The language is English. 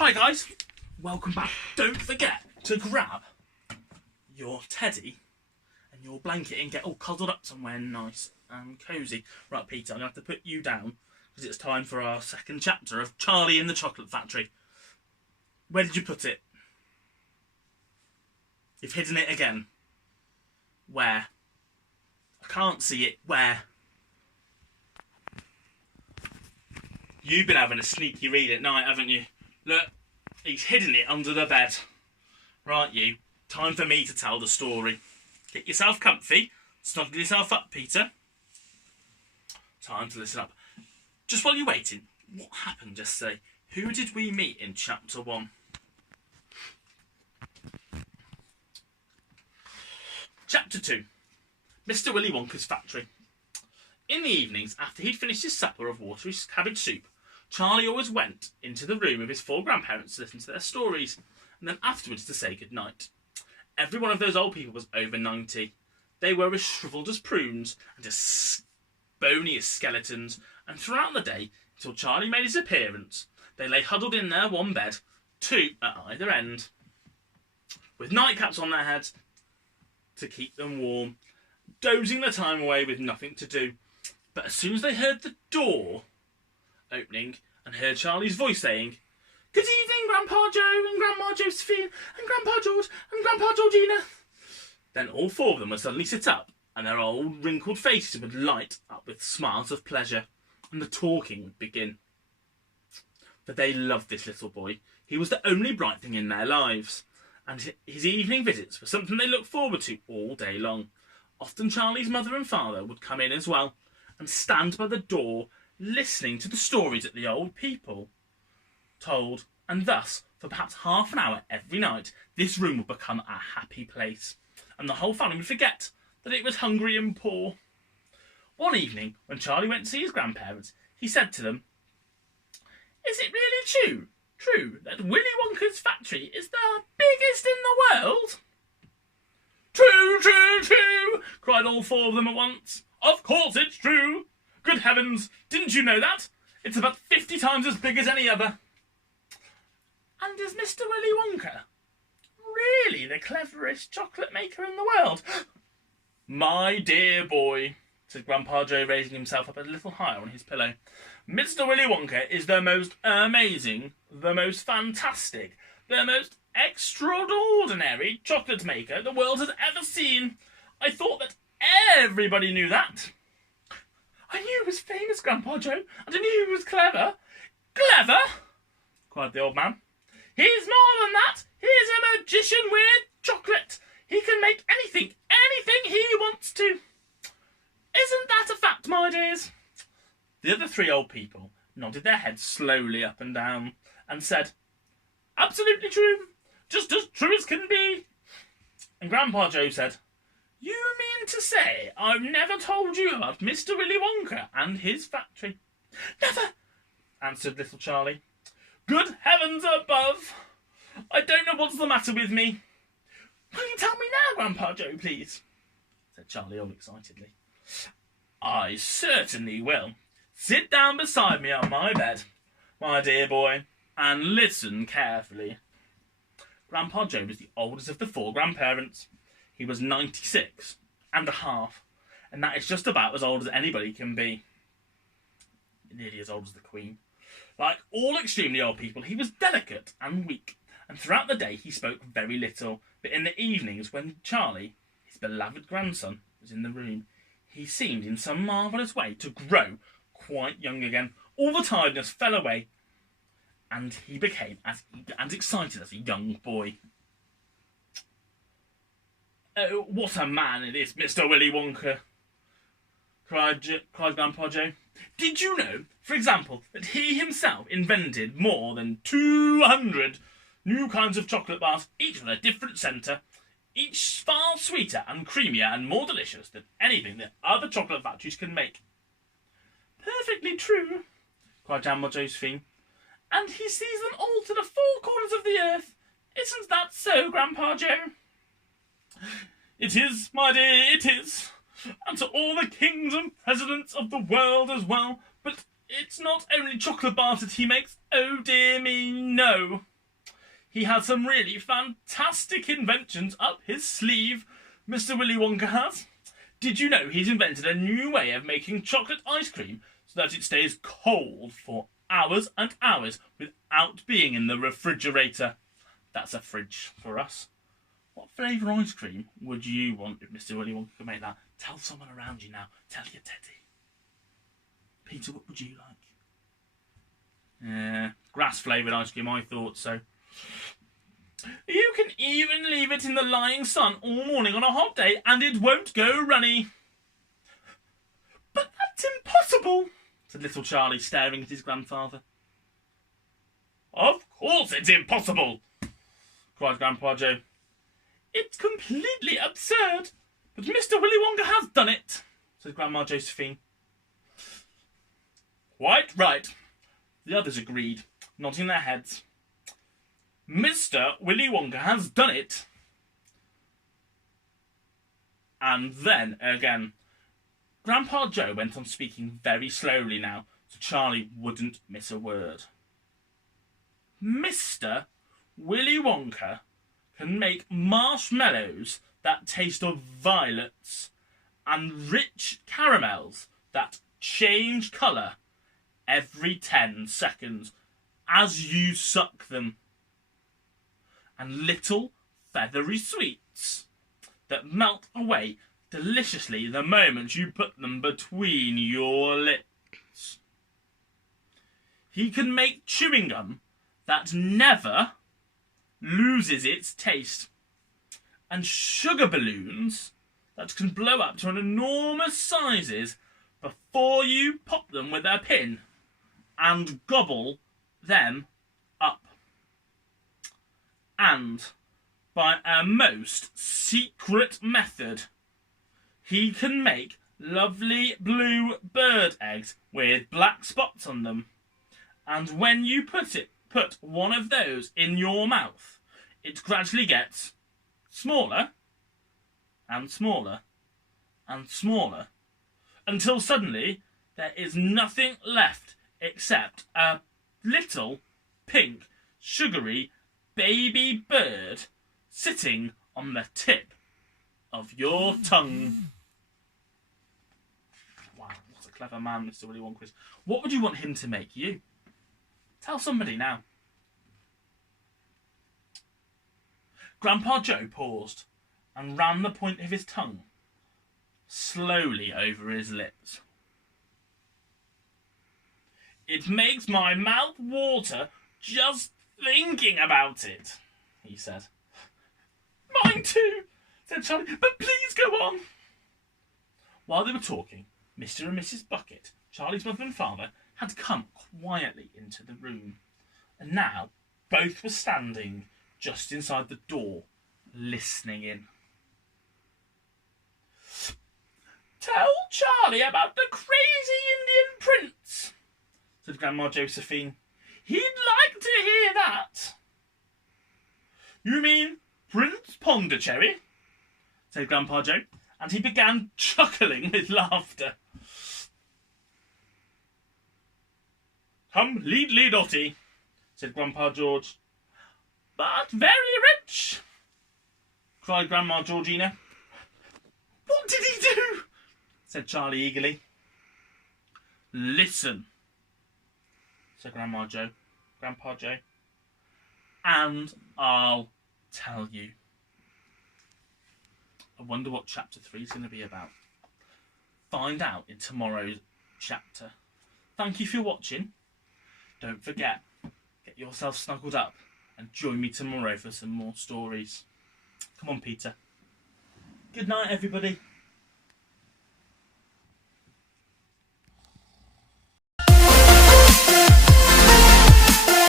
Hi guys, welcome back. Don't forget to grab your teddy and your blanket and get all cuddled up somewhere nice and cosy. Right, Peter, I'm going to have to put you down because it's time for our second chapter of Charlie in the Chocolate Factory. Where did you put it? You've hidden it again. Where? I can't see it. Where? You've been having a sneaky read at night, haven't you? Look, he's hidden it under the bed. Right, you. Time for me to tell the story. Get yourself comfy. Snuggle yourself up, Peter. Time to listen up. Just while you're waiting, what happened yesterday? Who did we meet in chapter 1? Chapter 2. Mr. Willy Wonka's Factory. In the evenings, after he'd finished his supper of watery cabbage soup, Charlie always went into the room of his 4 grandparents to listen to their stories, and then afterwards to say goodnight. Every one of those old people was over 90. They were as shrivelled as prunes, and as bony as skeletons, and throughout the day, until Charlie made his appearance, they lay huddled in their one bed, 2 at either end, with nightcaps on their heads to keep them warm, dozing the time away with nothing to do. But as soon as they heard the door opening and heard Charlie's voice saying, "Good evening, Grandpa Joe and Grandma Josephine and Grandpa George and Grandpa Georgina," then all 4 of them would suddenly sit up and their old wrinkled faces would light up with smiles of pleasure, and the talking would begin. For they loved this little boy. He was the only bright thing in their lives, and his evening visits were something they looked forward to all day long. Often Charlie's mother and father would come in as well and stand by the door listening to the stories that the old people told, and thus, for perhaps half an hour every night, this room would become a happy place, and the whole family would forget that it was hungry and poor. One evening, when Charlie went to see his grandparents, he said to them, "Is it really true that Willy Wonka's factory is the biggest in the world?" "True, true, true," cried all 4 of them at once. "Of course it's true. Good heavens, didn't you know that? It's about 50 times as big as any other." "And is Mr. Willy Wonka really the cleverest chocolate maker in the world?" "My dear boy," said Grandpa Joe, raising himself up a little higher on his pillow, "Mr. Willy Wonka is the most amazing, the most fantastic, the most extraordinary chocolate maker the world has ever seen. I thought that everybody knew that." "I knew he was famous, Grandpa Joe, and I knew he was clever." "Clever?" cried the old man. "He's more than that. He's a magician with chocolate. He can make anything he wants to. Isn't that a fact, my dears?" The other 3 old people nodded their heads slowly up and down and said, "Absolutely true. Just as true as can be." And Grandpa Joe said, "You mean to say I've never told you about Mr. Willy Wonka and his factory?" "Never," answered little Charlie. "Good heavens above! I don't know what's the matter with me." "Will you tell me now, Grandpa Joe, please?" said Charlie all excitedly. "I certainly will. Sit down beside me on my bed, my dear boy, and listen carefully." Grandpa Joe was the oldest of the 4 grandparents. He was 96 and a half, and that is just about as old as anybody can be. Nearly as old as the Queen. Like all extremely old people, he was delicate and weak, and throughout the day he spoke very little, but in the evenings when Charlie, his beloved grandson, was in the room, he seemed in some marvellous way to grow quite young again. All the tiredness fell away, and he became as eager and excited as a young boy. "Oh, what a man it is, Mr. Willy Wonka!" cried Grandpa Joe. "Did you know, for example, that he himself invented more than 200 new kinds of chocolate bars, each with a different centre, each far sweeter and creamier and more delicious than anything that other chocolate factories can make?" "Perfectly true," cried Grandma Josephine. "And he sees them all to the 4 corners of the earth. Isn't that so, Grandpa Joe?" "It is, my dear, it is. And to all the kings and presidents of the world as well. But it's not only chocolate bars that he makes. Oh dear me, no. He had some really fantastic inventions up his sleeve, Mr. Willy Wonka has. Did you know he's invented a new way of making chocolate ice cream so that it stays cold for hours and hours without being in the refrigerator? That's a fridge for us. What flavour ice cream would you want if Mr. Willy Wonka could make that? Tell someone around you now. Tell your teddy. Peter, what would you like? Yeah, grass-flavoured ice cream, I thought so. You can even leave it in the lying sun all morning on a hot day and it won't go runny. But that's impossible, said little Charlie, staring at his grandfather. Of course it's impossible, cried Grandpa Joe. It's completely absurd, but Mr. Willy Wonka has done it, said Grandma Josephine. Quite right, the others agreed, nodding their heads. Mr. Willy Wonka has done it. And then again. Grandpa Joe went on speaking very slowly now, so Charlie wouldn't miss a word. Mr. Willy Wonka can make marshmallows that taste of violets and rich caramels that change colour every 10 seconds as you suck them. And little feathery sweets that melt away deliciously the moment you put them between your lips. He can make chewing gum that never loses its taste, and sugar balloons that can blow up to an enormous sizes before you pop them with a pin and gobble them up. And by a most secret method, he can make lovely blue bird eggs with black spots on them. And when you put one of those in your mouth, it gradually gets smaller and smaller and smaller until suddenly there is nothing left except a little pink, sugary baby bird sitting on the tip of your tongue. Wow, what a clever man Mr. Willy Wonka is. What would you want him to make you? Tell somebody now. Grandpa Joe paused and ran the point of his tongue slowly over his lips. It makes my mouth water just thinking about it, he said. Mine too, said Charlie, but please go on. While they were talking, Mr. and Mrs. Bucket, Charlie's mother and father, had come quietly into the room, and now both were standing just inside the door, listening in. Tell Charlie about the crazy Indian prince, said Grandma Josephine. He'd like to hear that. You mean Prince Pondicherry? Said Grandpa Joe, and he began chuckling with laughter. Completely dotty, said Grandpa George. But very rich, cried Grandma Georgina. What did he do? Said Charlie eagerly. Listen, said Grandpa Joe, and I'll tell you. I wonder what chapter 3 is going to be about. Find out in tomorrow's chapter. Thank you for watching. Don't forget, get yourself snuggled up and join me tomorrow for some more stories. Come on, Peter. Good night, everybody.